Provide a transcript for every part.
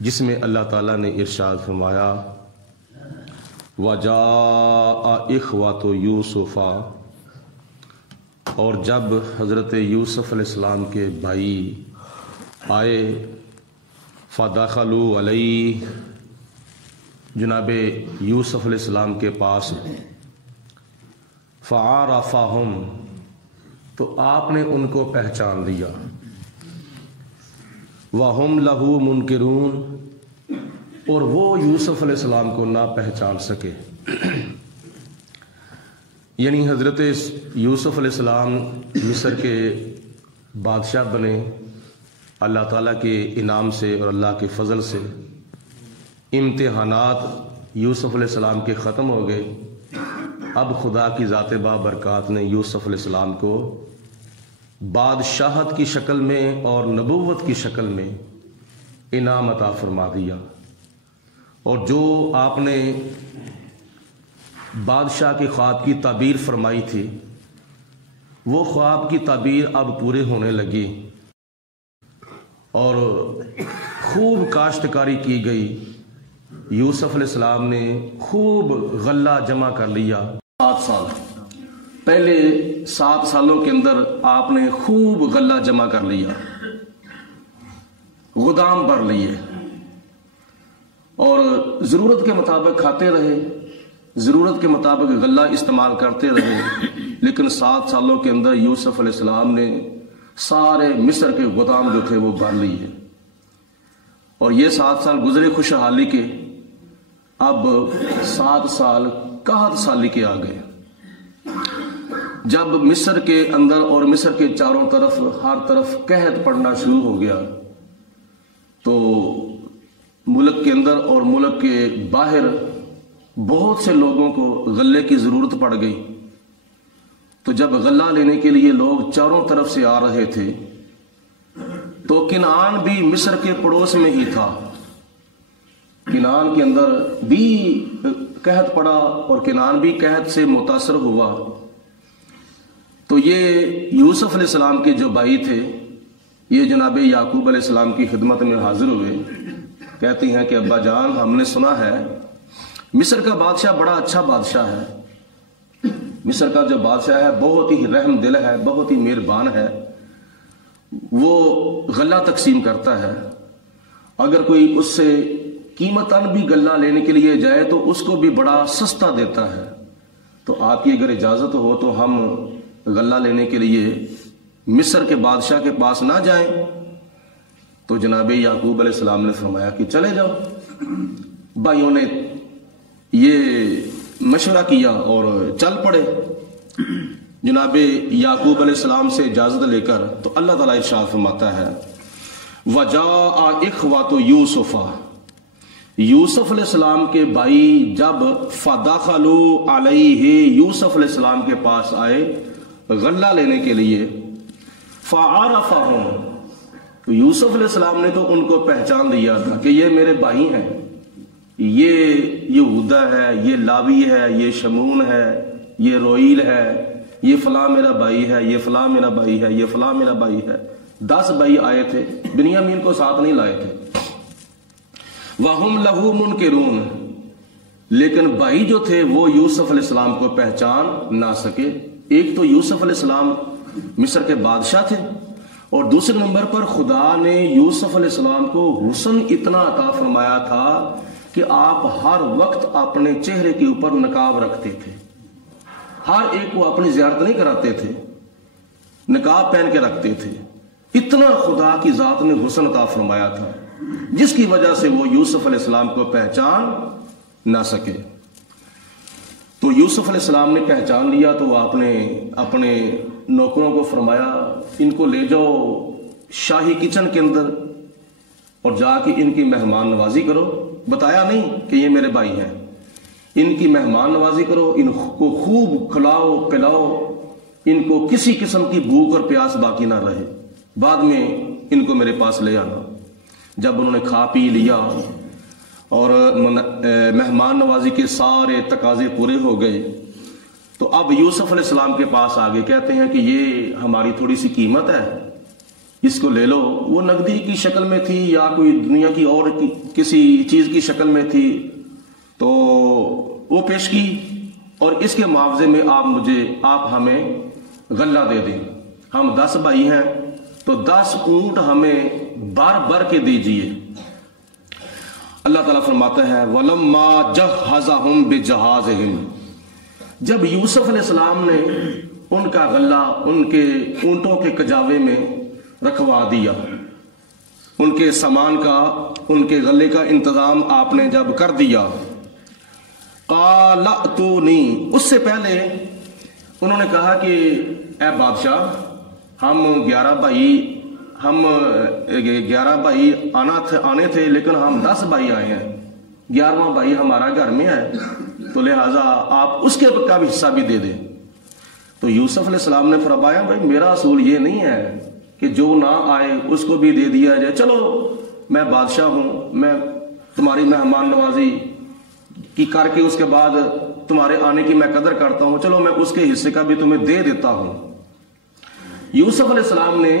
جس میں اللہ تعالیٰ نے ارشاد فرمایا وَجَاءَ إِخْوَةُ يُوسُفَ، اور جب حضرت یوسف علیہ السلام کے بھائی آئے فَدَخَلُوا عَلَيْهِ، جناب یوسف علیہ السلام کے پاس فَعَرَفَهُمْ، تو آپ نے ان کو پہچان لیا، وَهُمْ لَهُ مُنْكِرُونَ، اور وہ یوسف علیہ السلام کو نہ پہچان سکے۔ یعنی حضرت یوسف علیہ السلام مصر کے بادشاہ بنے، اللہ تعالیٰ کے انعام سے اور اللہ کے فضل سے امتحانات یوسف علیہ السلام کے ختم ہو گئے۔ اب خدا کی ذات بابرکات نے یوسف علیہ السلام کو بادشاہت کی شکل میں اور نبوت کی شکل میں انعام عطا فرما دیا، اور جو آپ نے بادشاہ کے خواب کی تعبیر فرمائی تھی وہ خواب کی تعبیر اب پورے ہونے لگی، اور خوب کاشتکاری کی گئی۔ یوسف علیہ السلام نے خوب غلہ جمع کر لیا۔ 7 سال، پہلے 7 سالوں کے اندر آپ نے خوب غلہ جمع کر لیا، گودام بھر لیے، اور ضرورت کے مطابق کھاتے رہے، ضرورت کے مطابق غلہ استعمال کرتے رہے۔ لیکن 7 سالوں کے اندر یوسف علیہ السلام نے سارے مصر کے گودام جو تھے وہ بھر لیے، اور یہ 7 سال گزرے خوشحالی کے۔ اب 7 سال قحط سالی کے آ گئے، جب مصر کے اندر اور مصر کے چاروں طرف ہر طرف قحط پڑنا شروع ہو گیا، تو ملک کے اندر اور ملک کے باہر بہت سے لوگوں کو غلے کی ضرورت پڑ گئی۔ تو جب غلہ لینے کے لیے لوگ چاروں طرف سے آ رہے تھے تو کنعان بھی مصر کے پڑوس میں ہی تھا، کنعان کے اندر بھی قحط پڑا اور کنعان بھی قحط سے متاثر ہوا۔ تو یہ یوسف علیہ السلام کے جو بھائی تھے یہ جناب یعقوب علیہ السلام کی خدمت میں حاضر ہوئے، کہتی ہیں کہ ابا جان، ہم نے سنا ہے مصر کا بادشاہ بڑا اچھا بادشاہ ہے، مصر کا جو بادشاہ ہے بہت ہی رحم دل ہے، بہت ہی مہربان ہے، وہ غلہ تقسیم کرتا ہے، اگر کوئی اس سے قیمتاً بھی غلہ لینے کے لیے جائے تو اس کو بھی بڑا سستا دیتا ہے، تو آپ کی اگر اجازت ہو تو ہم غلہ لینے کے لیے مصر کے بادشاہ کے پاس نہ جائیں۔ تو جناب یعقوب علیہ السلام نے فرمایا کہ چلے جاؤ۔ بھائیوں نے یہ مشورہ کیا اور چل پڑے جناب یعقوب علیہ السلام سے اجازت لے کر۔ تو اللہ تعالیٰ ارشاد فرماتا ہے وَجَاءَ إِخْوَةُ يُوسُفَ، یوسف علیہ السلام کے بھائی جب فَدَخَلُوا عَلَيْهِ، یوسف علیہ السلام کے پاس آئے غلہ لینے کے لیے، فَعَرَفَهُمْ، تو یوسف علیہ السلام نے تو ان کو پہچان لیا تھا کہ یہ میرے بھائی ہیں، یہ یہودا ہے، یہ لاوی ہے، یہ شمون ہے، یہ روئیل ہے، یہ فلاں میرا بھائی ہے، یہ فلاں میرا بھائی ہے، یہ فلاں میرا بھائی ہے۔ 10 بھائی آئے تھے، بنیامین کو ساتھ نہیں لائے تھے۔ وَهُمْ لَهُ مُنْكِرُونَ، لیکن بھائی جو تھے وہ یوسف علیہ السلام کو پہچان نہ سکے۔ ایک تو یوسف علیہ السلام مصر کے بادشاہ تھے، اور دوسرے نمبر پر خدا نے یوسف علیہ السلام کو حسن اتنا عطا فرمایا تھا کہ آپ ہر وقت اپنے چہرے کے اوپر نقاب رکھتے تھے، ہر ایک کو اپنی زیارت نہیں کراتے تھے، نقاب پہن کے رکھتے تھے۔ اتنا خدا کی ذات نے حسن عطا فرمایا تھا جس کی وجہ سے وہ یوسف علیہ السلام کو پہچان نہ سکے۔ تو یوسف علیہ السلام نے پہچان لیا تو آپ نے اپنے نوکروں کو فرمایا ان کو لے جاؤ شاہی کچن کے اندر اور جا کے ان کی مہمان نوازی کرو۔ بتایا نہیں کہ یہ میرے بھائی ہیں، ان کی مہمان نوازی کرو، ان کو خوب کھلاؤ پلاؤ، ان کو کسی قسم کی بھوک اور پیاس باقی نہ رہے، بعد میں ان کو میرے پاس لے آنا۔ جب انہوں نے کھا پی لیا اور مہمان نوازی کے سارے تقاضے پورے ہو گئے تو اب یوسف علیہ السلام کے پاس آگے کہتے ہیں کہ یہ ہماری تھوڑی سی قیمت ہے، اس کو لے لو. وہ نقدی کی شکل میں تھی یا کوئی دنیا کی اور کسی چیز کی شکل میں تھی تو وہ پیش کی, اور اس کے معاوضے میں آپ ہمیں غلہ دے دیں. ہم 10 بھائی ہیں تو 10 اونٹ ہمیں بھر کے دیجئے. اللہ تعالیٰ فرماتا ہے وَلَمَّا جَهَّزَهُمْ بِجَهَازِهِمْ, جب یوسف علیہ السلام نے ان کا غلہ ان کے اونٹوں کے کجاوے میں رکھوا دیا, ان کے سامان کا, ان کے غلے کا انتظام آپ نے جب کر دیا, قَالَ ائْتُونِي, اس سے پہلے انہوں نے کہا کہ اے بادشاہ, ہم 11 بھائی آنے تھے لیکن ہم 10 بھائی آئے ہیں, 11واں بھائی ہمارا گھر میں ہے, تو لہٰذا آپ اس کے کا بھی حصہ بھی دے دیں. تو یوسف علیہ السلام نے فرمایا بھائی میرا اصول یہ نہیں ہے کہ جو نہ آئے اس کو بھی دے دیا جائے. چلو میں بادشاہ ہوں, میں تمہاری مہمان نوازی کی کر کے اس کے بعد تمہارے آنے کی میں قدر کرتا ہوں, چلو میں اس کے حصے کا بھی تمہیں دے دیتا ہوں. یوسف علیہ السلام نے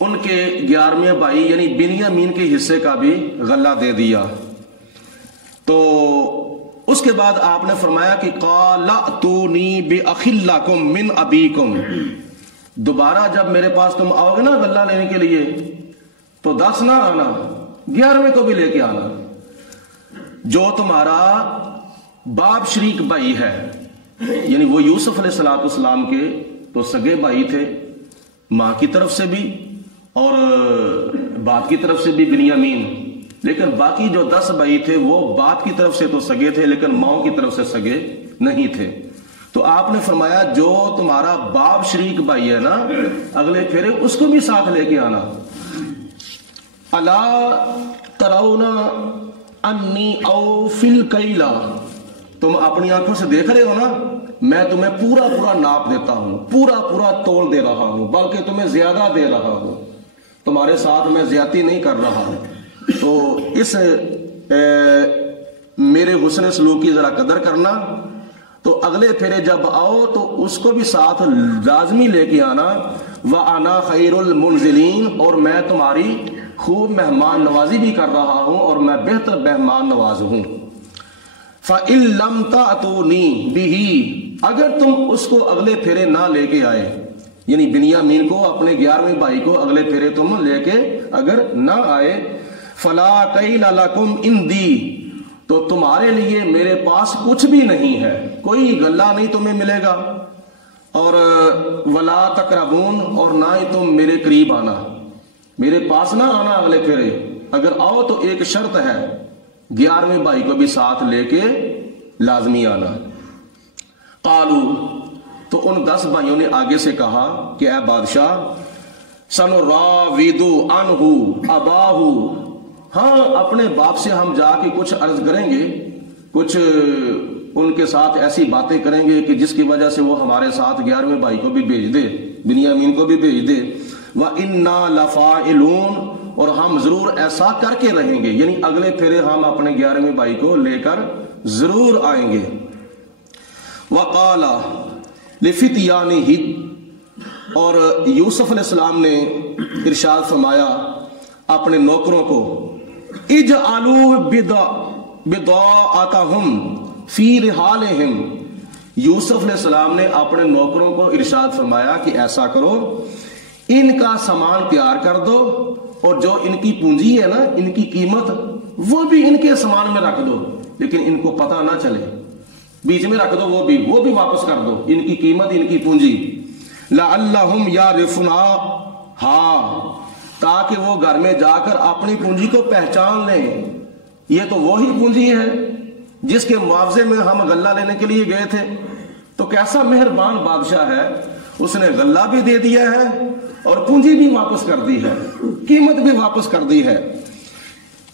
ان کے 11ویں بھائی یعنی بنیامین کے حصے کا بھی غلہ دے دیا. تو اس کے بعد آپ نے فرمایا کہ قَالَ ائْتُونِي بِأَخٍ لَكُم مِّنْ أَبِيكُمْ, دوبارہ جب میرے پاس تم آؤ گے نا غلہ لینے کے لیے تو 10 نہ آنا, 11ویں کو بھی لے کے آنا. جو تمہارا باپ شریک بھائی ہے, یعنی وہ یوسف علیہ السلام کے تو سگے بھائی تھے, ماں کی طرف سے بھی اور باپ کی طرف سے بھی بنیامین, لیکن باقی جو 10 بھائی تھے وہ باپ کی طرف سے تو سگے تھے لیکن ماں کی طرف سے سگے نہیں تھے. تو آپ نے فرمایا جو تمہارا باپ شریک بھائی ہے نا اگلے پھیرے اس کو بھی ساتھ لے کے آنا. الا ترون انی اوفی الکیل, تم اپنی آنکھوں سے دیکھ رہے ہو نا میں تمہیں پورا ناپ دیتا ہوں, پورا تول دے رہا ہوں, بلکہ تمہیں زیادہ دے رہا ہوں, تمہارے ساتھ میں زیادتی نہیں کر رہا ہوں. تو اس میرے حسن سلوک کی ذرا قدر کرنا. تو اگلے پھیرے جب آؤ تو اس کو بھی ساتھ لازمی لے کے آنا. وَأَنَا خَيْرُ الْمُنزِلِينَ, اور میں تمہاری خوب مہمان نوازی بھی کر رہا ہوں اور میں بہتر مہمان نواز ہوں. فَإِن لَمْ تَأْتُونِي بِهِ, اگر تم اس کو اگلے پھیرے نہ لے کے آئے, یعنی بنیامین کو اپنے 11ویں بھائی کو اگلے پھیرے تم لے کے اگر نہ آئے, فَلَا كَيْلَ لَكُمْ عِنْدِي, تو تمہارے لیے میرے پاس کچھ بھی نہیں ہے, کوئی غلہ نہیں تمہیں ملے گا, اور وَلَا تَقْرَبُونَ, اور نہ ہی تم میرے قریب آنا, میرے پاس نہ آنا اگلے پھیرے. اگر آؤ تو ایک شرط ہے 11ویں بھائی کو بھی ساتھ لے کے لازمی آنا. قالو, تو ان 10 بھائیوں نے آگے سے کہا کہ اے بادشاہ سنراود عنہ اباہ, ہاں اپنے باپ سے ہم جا کے کچھ عرض کریں گے, کچھ ان کے ساتھ ایسی باتیں کریں گے کہ جس کی وجہ سے وہ ہمارے ساتھ 11ویں بھائی کو بھی بھیج دے, بنیامین کو بھی بھیج دے. وَإِنَّا لَفَاعِلُونَ, اور ہم ضرور ایسا کر کے رہیں گے, یعنی اگلے پھیرے ہم اپنے 11ویں بھائی کو لے کر ضرور آئیں گے. وَقَالَ لِفِتْيَانِهِ, اور یوسف علیہ السلام نے ارشاد فرمایا اپنے نوکروں کو, اجعلوا بضاعتهم فی رحالہم, یوسف علیہ السلام نے اپنے نوکروں کو ارشاد فرمایا کہ ایسا کرو, ان کا سامان تیار کر دو اور جو ان کی پونجی ہے نا, ان کی قیمت, وہ بھی ان کے سامان میں رکھ دو, لیکن ان کو پتہ نہ چلے, بیچ میں رکھ دو, وہ بھی واپس کر دو, ان کی قیمت, ان کی پونجی. لعلہم یعرفونہا, تاکہ وہ گھر میں جا کر اپنی پونجی کو پہچان لیں, یہ تو وہی پونجی ہے جس کے معاوضے میں ہم غلہ لینے کے لیے گئے تھے. تو کیسا مہربان بادشاہ ہے, اس نے غلہ بھی دے دیا ہے اور پونجی بھی واپس کر دی ہے, قیمت بھی واپس کر دی ہے.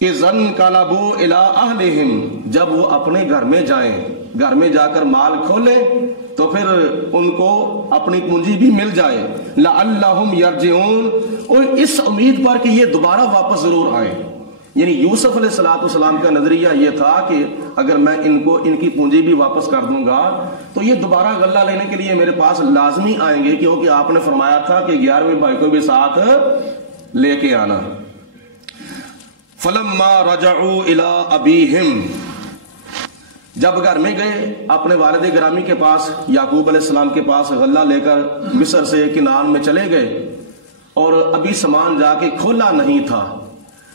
اذن قلبوا الی اہلہم, جب وہ اپنے گھر میں جائیں, گھر میں جا کر مال کھولیں تو پھر ان کو اپنی پونجی بھی مل جائے. لعلہم یرجعون, اور اس امید پر کہ یہ دوبارہ واپس ضرور آئیں, یعنی یوسف علیہ السلام کا نظریہ یہ تھا کہ اگر میں ان کی پونجی بھی واپس کر دوں گا تو یہ دوبارہ غلہ لینے کے لیے میرے پاس لازمی آئیں گے، کیونکہ آپ نے فرمایا تھا کہ 11ویں بھائی کو بھی ساتھ لے کے آنا۔ فلما رجعوا الى ابیہم، جب گھر میں گئے اپنے والد گرامی کے پاس، یعقوب علیہ السلام کے پاس غلہ لے کر مصر سے کنعان میں چلے گئے، اور ابھی سامان جا کے کھولا نہیں تھا۔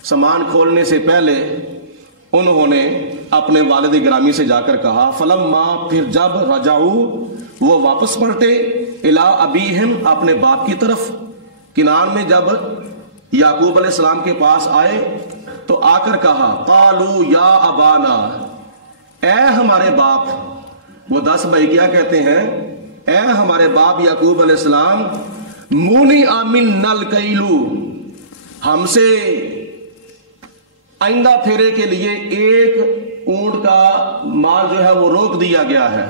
سامان کھولنے سے پہلے انہوں نے اپنے والد گرامی سے جا کر کہا، فلما، پھر جب رجعوا، وہ واپس پلٹے، الی ابیہم، اپنے باپ کی طرف، کنعان میں جب یعقوب علیہ السلام کے پاس آئے تو آ کر کہا، قالوا یا ابانا، اے ہمارے باپ۔ وہ 10 بھائی کیا کہتے ہیں؟ اے ہمارے باپ یعقوب علیہ السلام، منع منا الکیل، ہم سے آئندہ پھیرے کے لیے ایک اونٹ کا مال جو ہے وہ روک دیا گیا ہے۔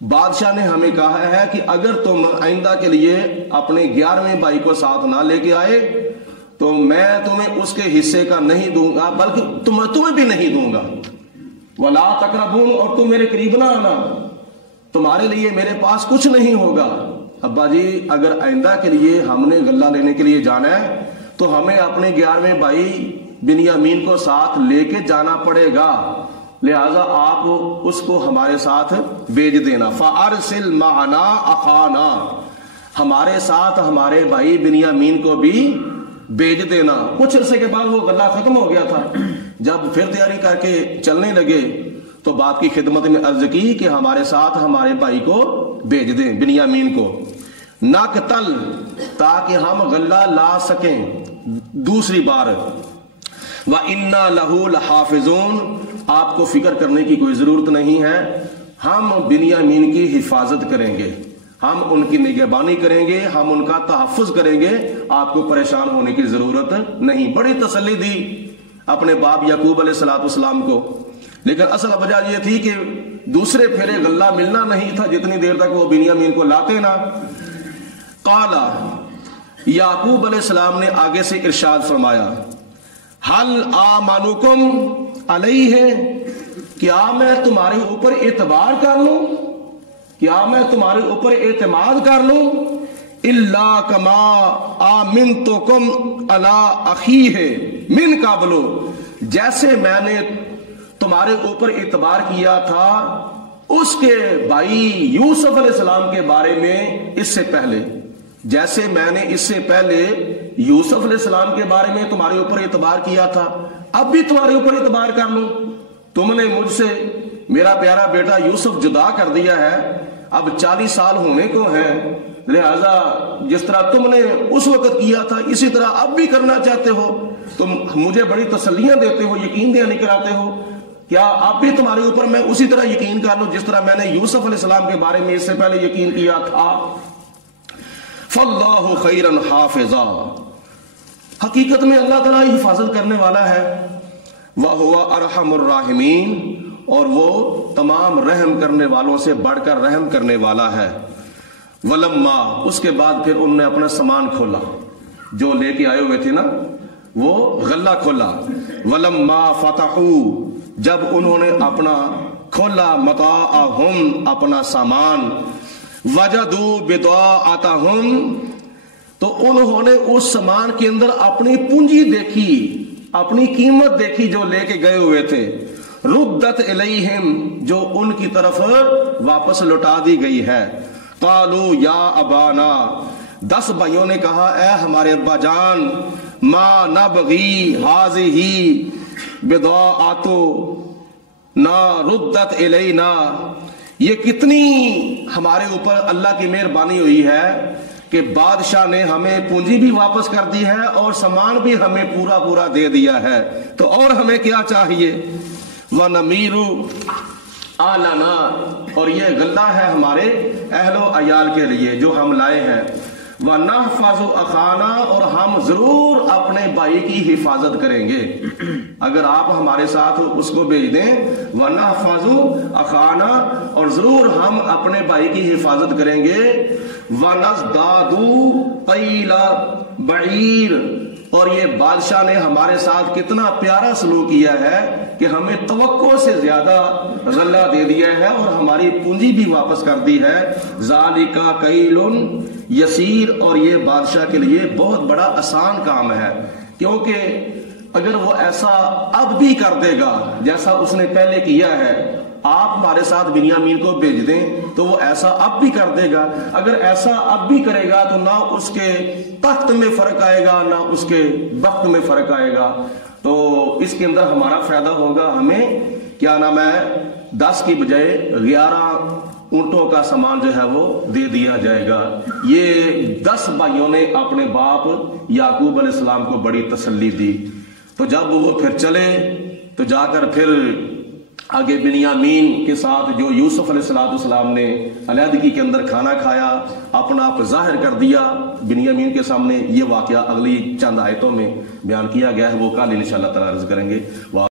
بادشاہ نے ہمیں کہا ہے کہ اگر تم آئندہ کے لیے اپنے 11ویں بھائی کو ساتھ نہ لے کے آئے تو میں تمہیں اس کے حصے کا نہیں دوں گا، بلکہ تمہیں بھی نہیں دوں گا۔ وَلَا تَقْرَبُونَ، اور تم میرے قریب نہ آنا، تمہارے لیے میرے پاس کچھ نہیں ہوگا۔ ابا جی، اگر آئندہ کے لیے ہم نے غلہ لینے کے لیے جانا ہے تو ہمیں اپنے 11ویں بھائی بنیامین کو ساتھ لے کے جانا پڑے گا، لہذا آپ اس کو ہمارے ساتھ بھیج دینا۔ فَأَرْسِلْ مَعَنَا أَخَانَا، ہمارے ساتھ ہمارے بھائی بنیامین کو بھی بھیج دینا۔ کچھ عرصے کے بعد وہ غلہ ختم ہو گیا تھا، جب پھر تیاری کر کے چلنے لگے تو باپ کی خدمت میں عرض کی کہ ہمارے ساتھ ہمارے بھائی کو بھیج دیں، بنیامین کو، نقتل، تاکہ ہم غلہ لا سکیں دوسری بار۔ وَإِنَّا لَهُ لَحَافِظُونَ، آپ کو فکر کرنے کی کوئی ضرورت نہیں ہے، ہم بنیامین کی حفاظت کریں گے، ہم ان کی نگہبانی کریں گے، ہم ان کا تحفظ کریں گے، آپ کو پریشان ہونے کی ضرورت نہیں۔ بڑی تسلی دی اپنے باپ یعقوب علیہ السلام کو، لیکن اصل وجہ یہ تھی کہ دوسرے پھیرے غلہ ملنا نہیں تھا جتنی دیر تک وہ بنیامین کو لاتے نا۔ قال، یعقوب علیہ السلام نے آگے سے ارشاد فرمایا، حل آمانکم علیہ، کیا میں تمہارے اوپر اعتبار کر لوں، کیا میں تمہارے اوپر اعتماد کر لوں، الا کما آمنتکم علی اخیہ من قبل، جیسے میں نے تمہارے اوپر اعتبار کیا تھا اس کے بھائی یوسف علیہ السلام کے بارے میں اس سے پہلے، جیسے میں نے اس سے پہلے یوسف علیہ السلام کے بارے میں تمہارے اوپر اعتبار کیا تھا، اب بھی تمہارے اوپر اعتبار کر لوں۔ تم نے مجھ سے میرا پیارا بیٹا یوسف جدا کر دیا ہے، اب 40 سال ہونے کو ہیں، لہذا جس طرح تم نے اس وقت کیا تھا اسی طرح اب بھی کرنا چاہتے ہو، تم مجھے بڑی تسلیاں دیتے ہو، یقین دہانی کراتے ہو، کیا اب بھی تمہارے اوپر میں اسی طرح یقین کر لوں جس طرح میں نے یوسف علیہ السلام کے بارے میں اس سے پہلے یقین کیا تھا؟ فاللہ خیرا حافظا، حقیقت میں اللہ تعالیٰ حفاظت کرنے والا ہے، وَهُوَ أَرْحَمُ الرَّاحِمِينَ، اور وہ تمام رحم کرنے والوں سے بڑھ کر رحم کرنے والا ہے۔ وَلَمَّا، اس کے بعد پھر انہوں نے اپنا سامان کھولا، جو لے کے آئے ہوئے تھے نا وہ غلہ کھولا۔ وَلَمَّا فَتَحُوا، جب انہوں نے اپنا کھولا، متاعہم، اپنا سامان، وجدوا بضاعتہم، تو انہوں نے اس سامان کے اندر اپنی پونجی دیکھی، اپنی قیمت دیکھی جو لے کے گئے ہوئے تھے، ردت الیہم، جو ان کی طرف واپس لوٹا دی گئی ہے۔ قالوا یا ابانا، 10 بھائیوں نے کہا، اے ہمارے ابا جان، ما نبغی ہذہ بضاعتنا ردت الینا، یہ کتنی ہمارے اوپر اللہ کی مہربانی ہوئی ہے کہ بادشاہ نے ہمیں پونجی بھی واپس کر دی ہے اور سامان بھی ہمیں پورا پورا دے دیا ہے، تو اور ہمیں کیا چاہیے؟ وَنَمِيرُ آلَنَا، اور یہ غلہ ہے ہمارے اہل و عیال کے لیے جو ہم لائے ہیں۔ وَنَحْفَظُ أَخَانَا، اور ہم ضرور اپنے بھائی کی حفاظت کریں گے، اگر آپ ہمارے ساتھ اس کو بھیج دیں۔ وَنَحْفَظُ أَخَانَا، اور ضرور ہم اپنے بھائی کی حفاظت کریں گے۔ وَنَزْدَادُ قَيْلَ بَعِيرٍ، اور یہ بادشاہ نے ہمارے ساتھ کتنا پیارا سلوک کیا ہے کہ ہمیں توقع سے زیادہ غلہ دے دیا ہے اور ہماری پونجی بھی واپس کر دی ہے. ذالک کیل یسیر، اور یہ بادشاہ کے لیے بہت بڑا آسان کام ہے، کیونکہ اگر وہ ایسا اب بھی کر دے گا جیسا اس نے پہلے کیا ہے، آپ ہمارے ساتھ بنیامین کو بھیج دیں تو وہ ایسا اب بھی کر دے گا. اگر ایسا اب بھی کرے گا تو نہ اس کے تخت میں فرق آئے گا نہ اس کے وقت میں فرق آئے گا. تو اس کے اندر ہمارا فائدہ ہوگا، ہمیں کیا نام ہے 10 کی بجائے 11 اونٹوں کا سامان جو ہے وہ دے دیا جائے گا. یہ 10 بھائیوں نے اپنے باپ یعقوب علیہ السلام کو بڑی تسلی دی. تو جب وہ پھر چلے تو جا کر پھر آگے بنیامین کے ساتھ جو یوسف علیہ السلام نے علیحدگی کے اندر کھانا کھایا، اپنا آپ ظاہر کر دیا بنیامین کے سامنے، یہ واقعہ اگلی چند آیتوں میں بیان کیا گیا ہے، وہ کل انشاءاللہ تعالی عرض کریں گے.